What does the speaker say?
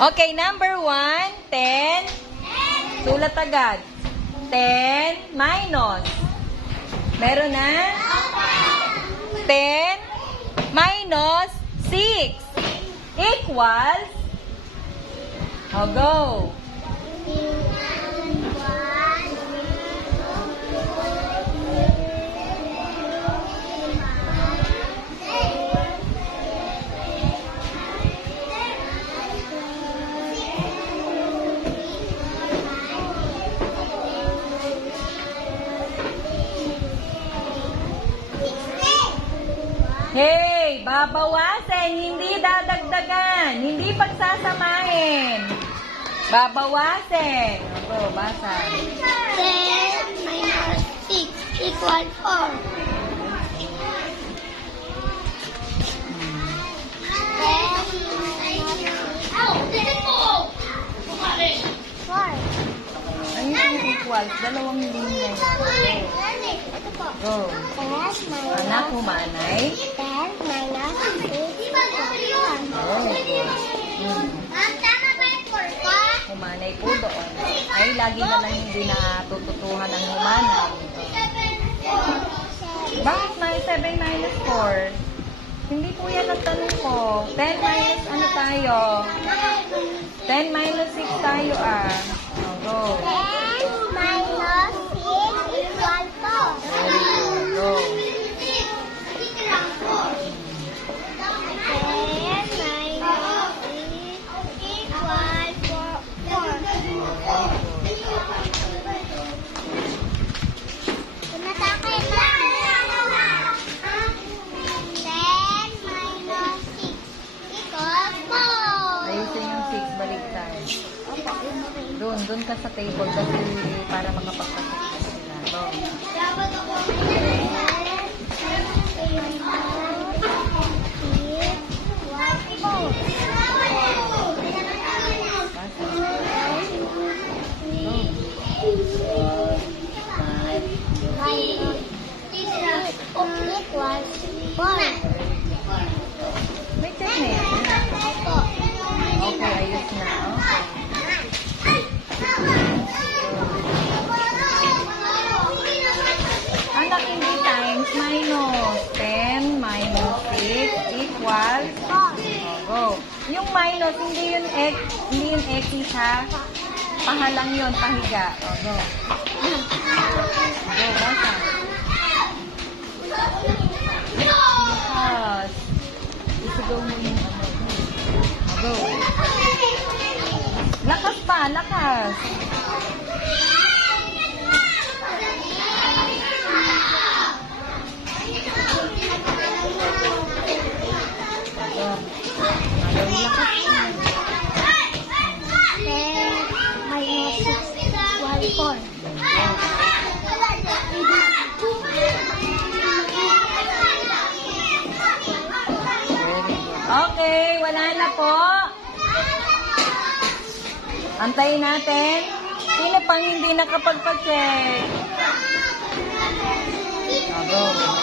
Okay, number 1, 10. Sulat agad. 10 minus. Meron na? 10 minus 6 equals. Oh, go. Hey, babawasin, hindi dadagdagan, hindi pagsasamahin. Babawasin. Ako, basa. 10 minus 6 equal 4. 4. Ano yung equals? Dalawang linya yun. Ito po. Go. 10 minus Anak, humanay. 10 minus 6 equal 1. Oh, Tama ba yung 4 ko? humanay po doon. Ay, lagi na lang hindi natututuhan ng humanay. Bakit may 7 minus 4? Hindi po yan ang tanong ko. 10 minus ano tayo? 10 minus 6 tayo ah. Oh, go. 10 minus 6 equal 4. Go. 4. Ayusin yung 6, baliktad. Doon ka sa table kasi para makapagpasok na sila. Go. May technique. Okay, ayos na. Anak, hindi times minus. 10 minus 6 equals. Oh, go. Yung minus, hindi yun X ha. Pahalang yun, pahiga. Oh, go. Go, basa. Lakas. Isigaw mo yung ano. Oh, go. Lakas pa, lakas. Okay, wala na po. Antayin natin. Sino pang hindi nakapagpa-check? Go.